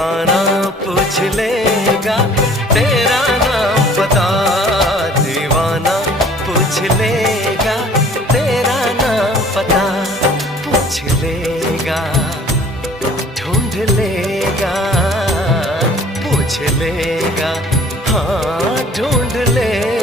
दीवाना पूछ लेगा तेरा नाम पता, दीवाना पूछ लेगा तेरा नाम पता, पूछ लेगा ढूंढ लेगा, पूछ लेगा हाँ ढूंढ लेगा।